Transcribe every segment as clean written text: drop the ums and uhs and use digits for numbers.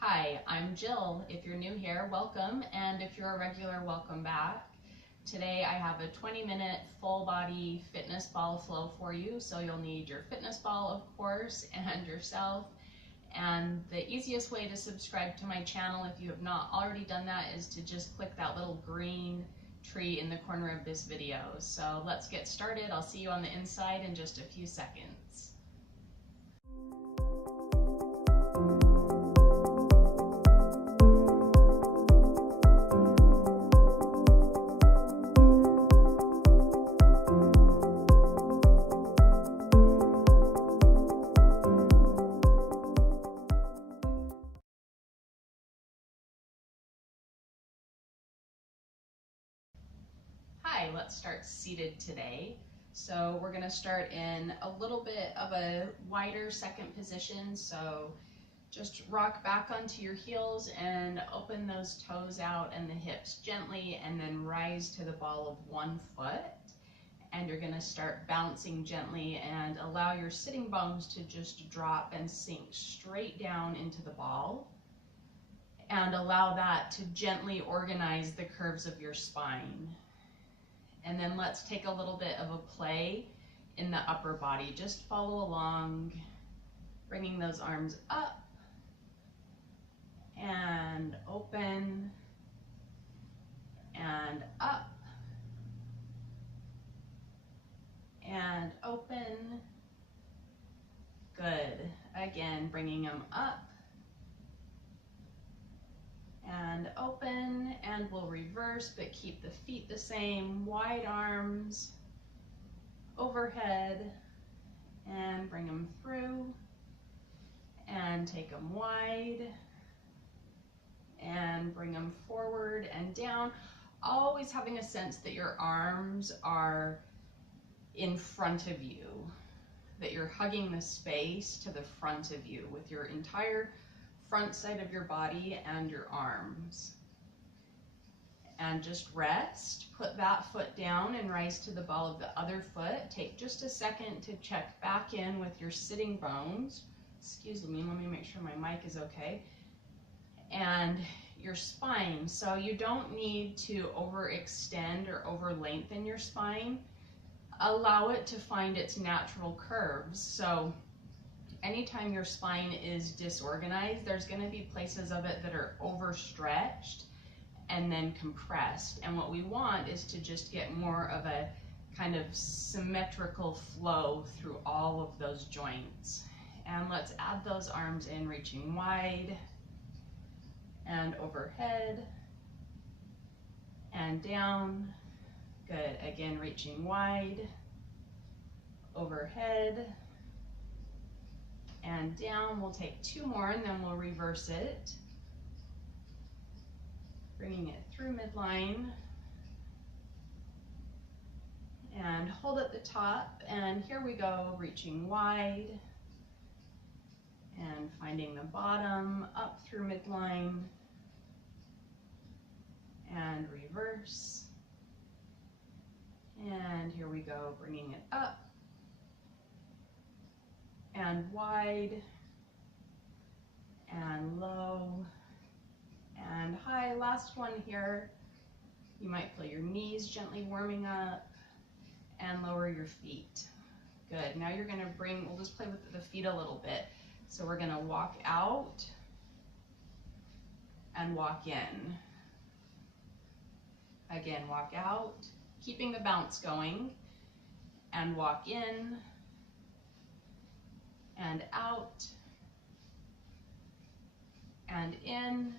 Hi, I'm Jill. If you're new here, welcome, and if you're a regular, welcome back. Today I have a 20-minute full body fitness ball flow for you, so you'll need your fitness ball, of course, and yourself. And the easiest way to subscribe to my channel, if you have not already done that, is to just click that little green tree in the corner of this video. So let's get started. I'll see you on the inside in just a few seconds. Hi, let's start seated today. So we're going to start in a little bit of a wider second position. So just rock back onto your heels and open those toes out and the hips gently, and then rise to the ball of one foot. And you're going to start bouncing gently and allow your sitting bones to just drop and sink straight down into the ball. And allow that to gently organize the curves of your spine. And then let's take a little bit of a play in the upper body. Just follow along, bringing those arms up and open and up and open. Good. Again, bringing them up and open, and we'll reverse, but keep the feet the same. Wide arms overhead, and bring them through, and take them wide, and bring them forward and down. Always having a sense that your arms are in front of you, that you're hugging the space to the front of you with your entire front side of your body and your arms. And just rest, put that foot down and rise to the ball of the other foot. Take just a second to check back in with your sitting bones. Excuse me, let me make sure my mic is okay. And your spine. So you don't need to overextend or over lengthen your spine. Allow it to find its natural curves. So anytime your spine is disorganized, there's going to be places of it that are overstretched and then compressed. And what we want is to just get more of a kind of symmetrical flow through all of those joints. And let's add those arms in, reaching wide and overhead and down. Good. Again, reaching wide, overhead, and down. We'll take two more and then we'll reverse it. Bringing it through midline. And hold at the top. And here we go, reaching wide. And finding the bottom, up through midline. And reverse. And here we go, bringing it up. And wide, and low, and high. Last one here. You might feel your knees gently warming up, and lower your feet. Good. Now you're going to we'll just play with the feet a little bit. So we're going to walk out and walk in. Again, walk out, keeping the bounce going, and walk in, and out, and in,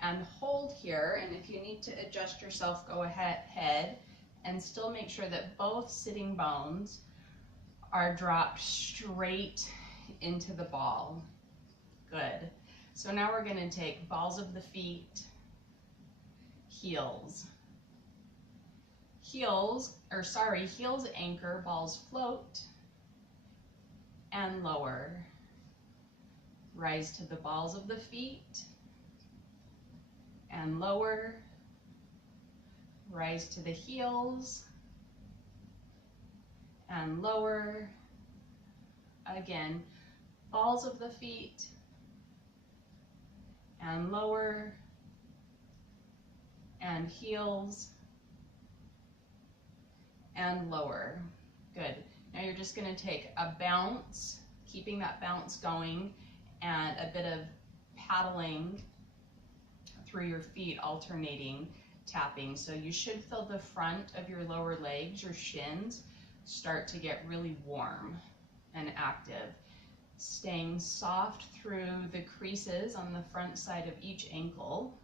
and hold here. And if you need to adjust yourself, go ahead, and still make sure that both sitting bones are dropped straight into the ball. Good. So now we're going to take balls of the feet, heels anchor, balls float, and lower. Rise to the balls of the feet, and lower. Rise to the heels, and lower. Again, balls of the feet, and lower, and heels, and lower. Good. Now you're just going to take a bounce, keeping that bounce going, and a bit of paddling through your feet, alternating, tapping. So you should feel the front of your lower legs, your shins, start to get really warm and active. Staying soft through the creases on the front side of each ankle,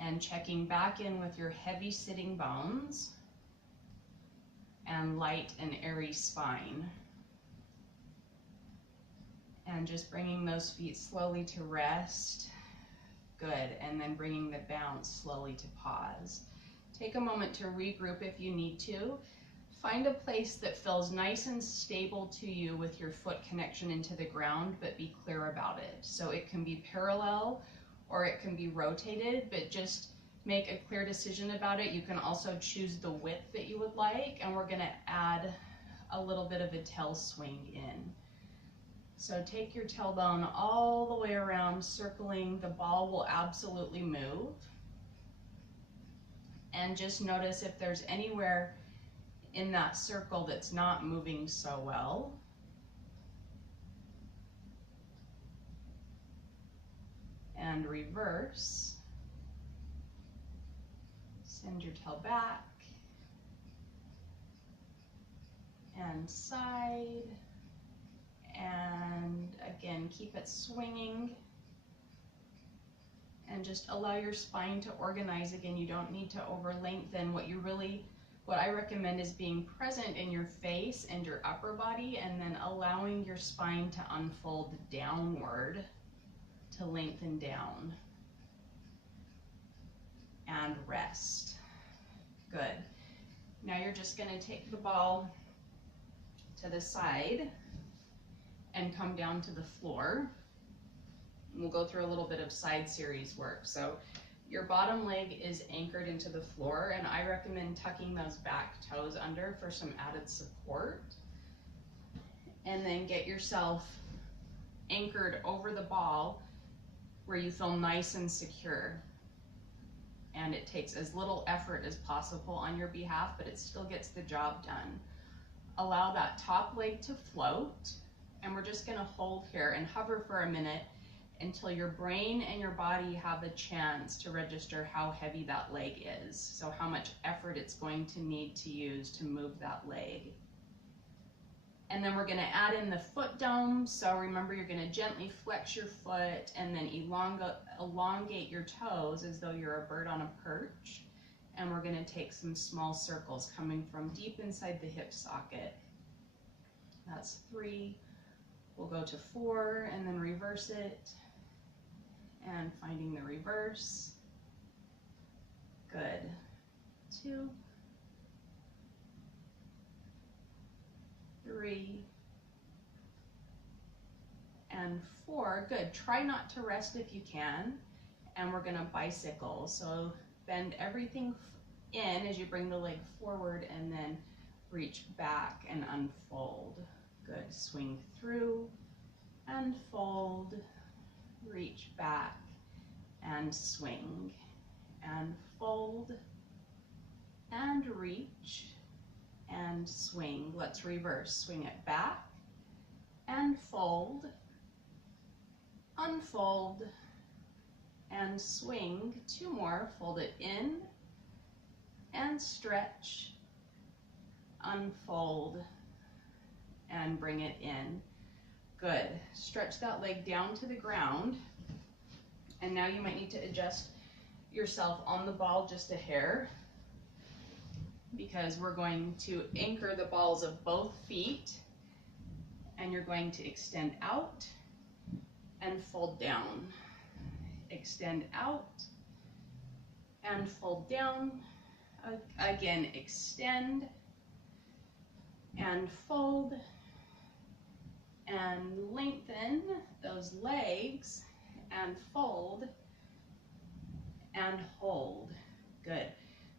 and checking back in with your heavy sitting bones and light and airy spine. And just bringing those feet slowly to rest. Good. And then bringing the bounce slowly to pause. Take a moment to regroup if you need to. Find a place that feels nice and stable to you with your foot connection into the ground, but be clear about it. So it can be parallel or it can be rotated, but just make a clear decision about it. You can also choose the width that you would like, and we're going to add a little bit of a tail swing in. So take your tailbone all the way around, circling. The ball will absolutely move. And just notice if there's anywhere in that circle that's not moving so well. And reverse. Send your tail back. And side. And again, keep it swinging. And just allow your spine to organize again. You don't need to over lengthen. What I recommend is being present in your face and your upper body, and then allowing your spine to unfold downward to lengthen down. And rest. Good. Now you're just going to take the ball to the side and come down to the floor. We'll go through a little bit of side series work. So your bottom leg is anchored into the floor, and I recommend tucking those back toes under for some added support. And then get yourself anchored over the ball where you feel nice and secure. And it takes as little effort as possible on your behalf, but it still gets the job done. Allow that top leg to float, and we're just going to hold here and hover for a minute until your brain and your body have a chance to register how heavy that leg is. So how much effort it's going to need to use to move that leg. And then we're going to add in the foot dome. So remember, you're going to gently flex your foot and then elongate your toes as though you're a bird on a perch. And we're going to take some small circles coming from deep inside the hip socket. That's 3. We'll go to 4 and then reverse it. And finding the reverse. Good. 2. 3. And 4. Good. Try not to rest if you can. And we're going to bicycle. So bend everything in as you bring the leg forward and then reach back and unfold. Good. Swing through and fold. Reach back and swing and fold and reach and swing. Let's reverse. Swing it back and fold, unfold and swing. 2 more. Fold it in and stretch, unfold and bring it in. Good. Stretch that leg down to the ground. And now you might need to adjust yourself on the ball just a hair, because we're going to anchor the balls of both feet, and you're going to extend out and fold down. Extend out and fold down. Again, extend and fold and lengthen those legs and fold and hold. Good.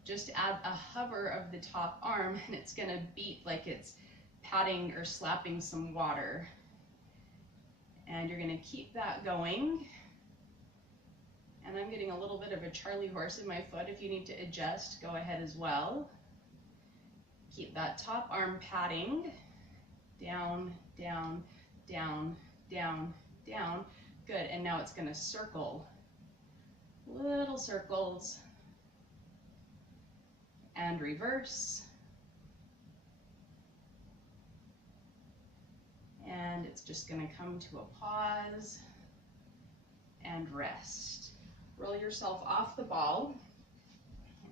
Just add a hover of the top arm and it's going to beat like it's patting or slapping some water. And you're going to keep that going And I'm getting a little bit of a Charlie horse in my foot. If you need to adjust, go ahead as well. Keep that top arm patting. Down, down, down, down, down. Good, and now it's gonna circle. Little circles. And reverse. And it's just gonna come to a pause and rest. Roll yourself off the ball,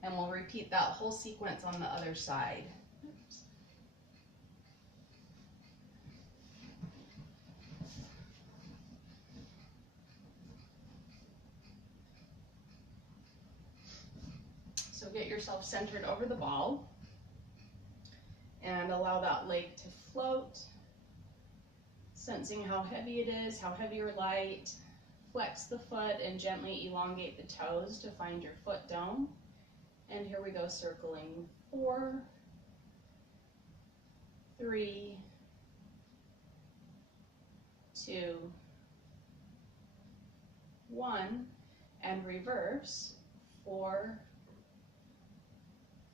and we'll repeat that whole sequence on the other side. Oops. So get yourself centered over the ball and allow that leg to float, sensing how heavy it is, how heavy or light. Flex the foot and gently elongate the toes to find your foot dome. And here we go, circling 4, 3, 2, 1, and reverse. 4,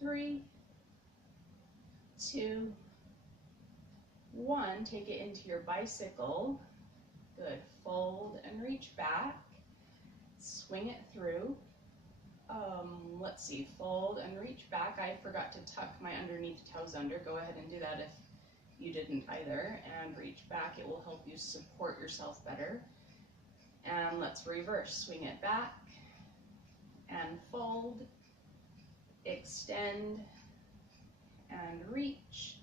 3, 2, 1. Take it into your bicycle. Good. Fold and reach back. Swing it through. Let's see. Fold and reach back. I forgot to tuck my underneath toes under. Go ahead and do that if you didn't either. And reach back. It will help you support yourself better. And let's reverse. Swing it back and fold. Extend and reach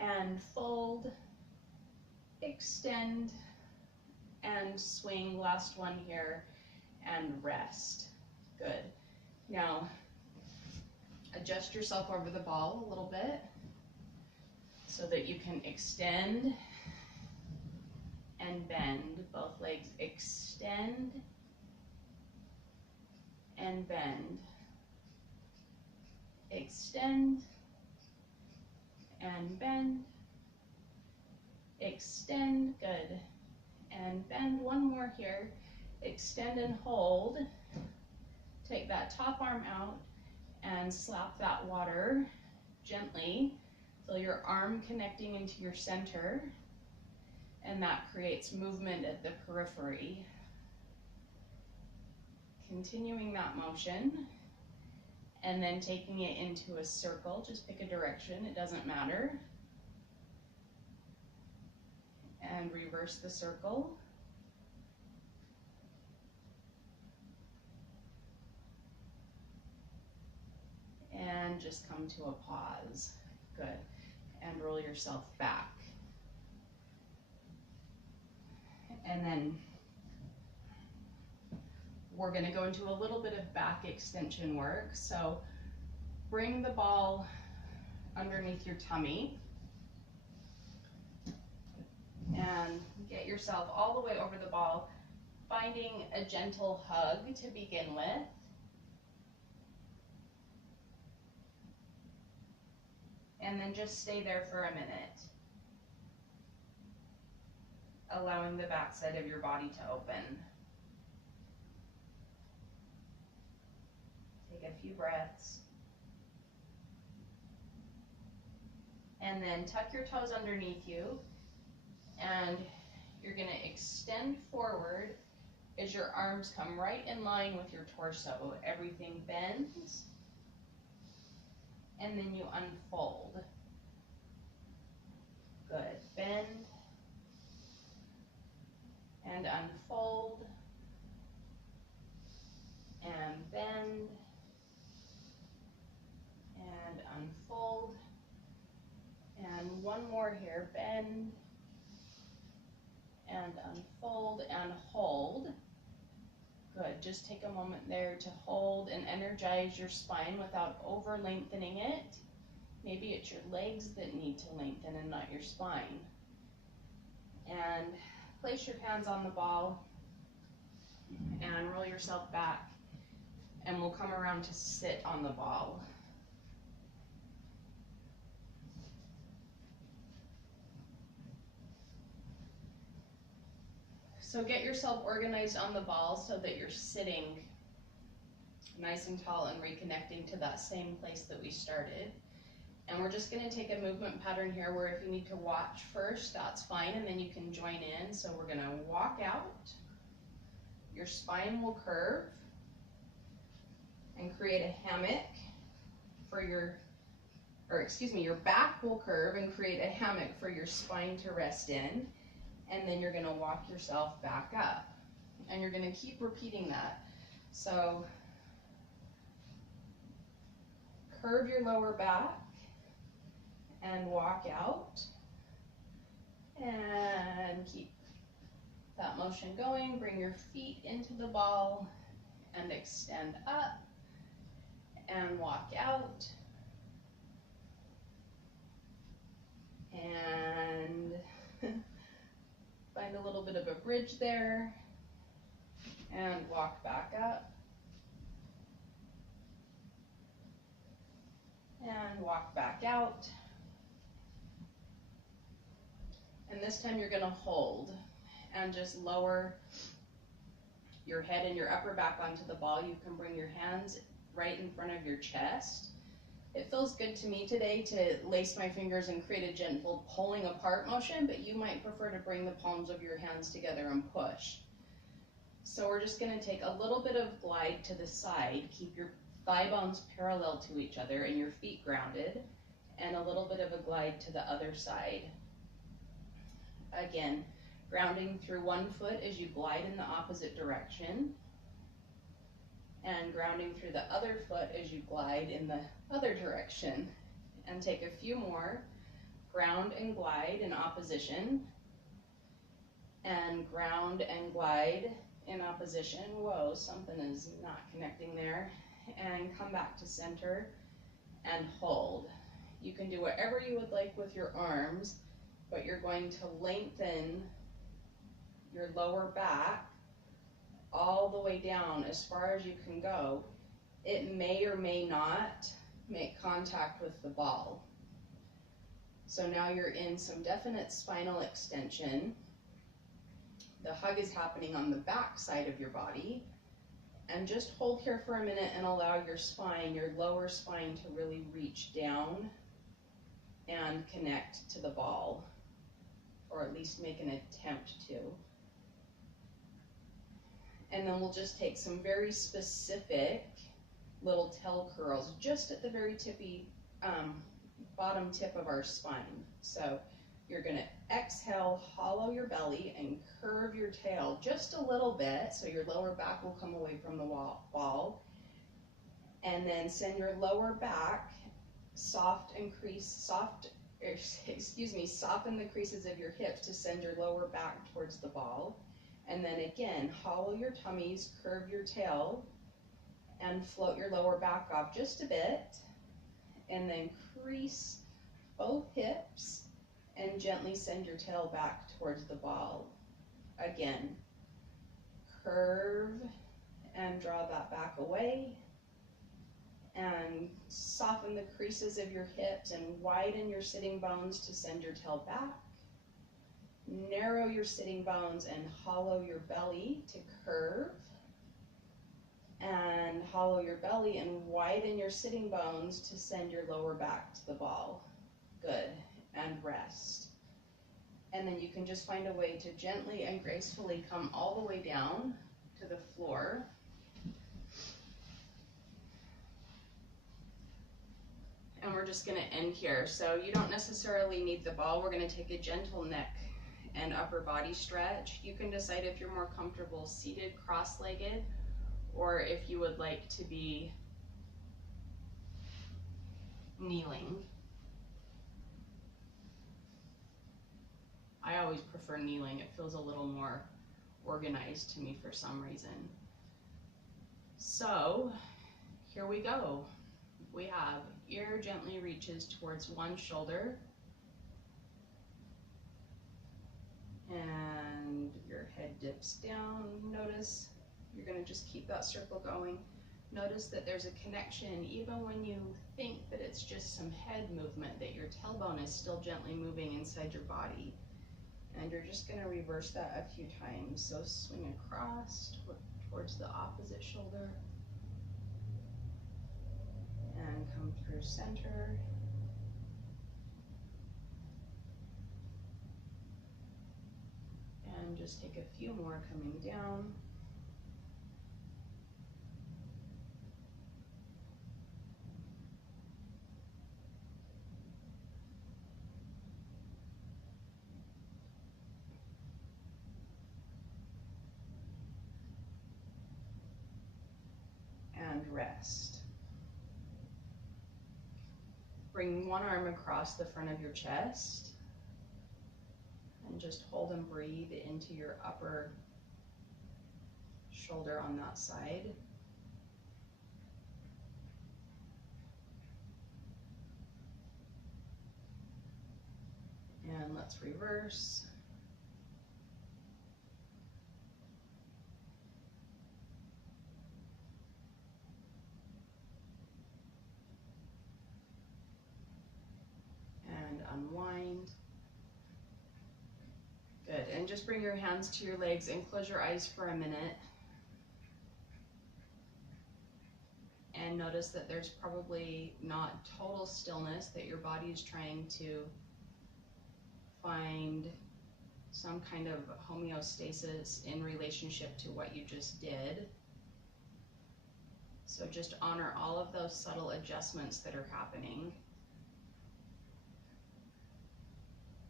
and fold. Extend and swing. Last one here, and rest. Good. Now adjust yourself over the ball a little bit so that you can extend and bend. Both legs extend and bend. Extend and bend. Extend. Good. And bend. One more here. Extend and hold. Take that top arm out and slap that water gently. Feel your arm connecting into your center, and that creates movement at the periphery. Continuing that motion, and then taking it into a circle. Just pick a direction, it doesn't matter. And reverse the circle. And just come to a pause. Good. And roll yourself back. And then we're going to go into a little bit of back extension work. So bring the ball underneath your tummy and get yourself all the way over the ball, finding a gentle hug to begin with. And then just stay there for a minute, allowing the backside of your body to open. Take a few breaths. And then tuck your toes underneath you, and you're going to extend forward as your arms come right in line with your torso. Everything bends. And then you unfold. Good. Bend and unfold and bend and unfold. And one more here. Bend and unfold and hold. Good. Just take a moment there to hold and energize your spine without over lengthening it. Maybe it's your legs that need to lengthen and not your spine. And place your hands on the ball and roll yourself back, and we'll come around to sit on the ball. So get yourself organized on the ball so that you're sitting nice and tall and reconnecting to that same place that we started. And we're just going to take a movement pattern here where if you need to watch first, that's fine, and then you can join in. So we're going to walk out. Your spine will curve and create a hammock for your back will curve and create a hammock for your spine to rest in. And then you're going to walk yourself back up. And you're going to keep repeating that. So curve your lower back and walk out. And keep that motion going. Bring your feet into the ball and extend up and walk out. And find a little bit of a bridge there and walk back up and walk back out. And this time you're going to hold and just lower your head and your upper back onto the ball. You can bring your hands right in front of your chest. It feels good to me today to lace my fingers and create a gentle pulling apart motion, but you might prefer to bring the palms of your hands together and push. So we're just going to take a little bit of glide to the side. Keep your thigh bones parallel to each other and your feet grounded, and a little bit of a glide to the other side. Again, grounding through one foot as you glide in the opposite direction, and grounding through the other foot as you glide in the other direction. And take a few more. Ground and glide in opposition, and ground and glide in opposition. Whoa, something is not connecting there. And come back to center and hold. You can do whatever you would like with your arms, but you're going to lengthen your lower back all the way down as far as you can go. It may or may not make contact with the ball. So now you're in some definite spinal extension. The hug is happening on the back side of your body. And just hold here for a minute and allow your spine, your lower spine, to really reach down and connect to the ball, or at least make an attempt to. And then we'll just take some very specific little tail curls just at the very tippy bottom tip of our spine. So you're going to exhale, hollow your belly, and curve your tail just a little bit so your lower back will come away from the ball. And then send your lower back soften the creases of your hips to send your lower back towards the ball. And then again, hollow your tummies, curve your tail, and float your lower back off just a bit. And then crease both hips and gently send your tail back towards the ball. Again, curve and draw that back away. And soften the creases of your hips and widen your sitting bones to send your tail back. Narrow your sitting bones and hollow your belly to curve. And hollow your belly and widen your sitting bones to send your lower back to the ball. Good. And rest. And then you can just find a way to gently and gracefully come all the way down to the floor. And we're just going to end here. So you don't necessarily need the ball. We're going to take a gentle neck and upper body stretch. You can decide if you're more comfortable seated, cross-legged, or if you would like to be kneeling. I always prefer kneeling. It feels a little more organized to me for some reason. So here we go. We have ear gently reaches towards one shoulder, and your head dips down. Notice you're going to just keep that circle going. Notice that there's a connection even when you think that it's just some head movement, that your tailbone is still gently moving inside your body. And you're just going to reverse that a few times. So swing across towards the opposite shoulder and come through center. And just take a few more coming down. And rest. Bring one arm across the front of your chest and just hold and breathe into your upper shoulder on that side. And let's reverse. And unwind. Good, and just bring your hands to your legs and close your eyes for a minute. And notice that there's probably not total stillness, that your body is trying to find some kind of homeostasis in relationship to what you just did. So just honor all of those subtle adjustments that are happening.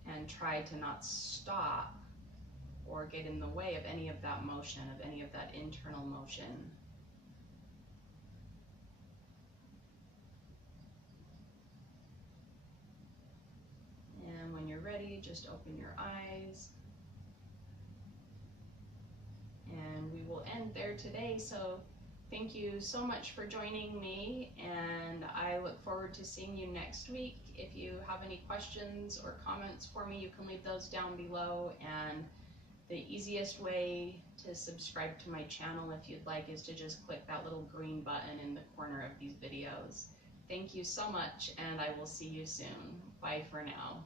And try to not stop or get in the way of any of that motion, of any of that internal motion. And when you're ready, just open your eyes. And we will end there today. So thank you so much for joining me, and I look forward to seeing you next week. If you have any questions or comments for me, you can leave those down below, and the easiest way to subscribe to my channel, if you'd like, is to just click that little green button in the corner of these videos. Thank you so much, and I will see you soon. Bye for now.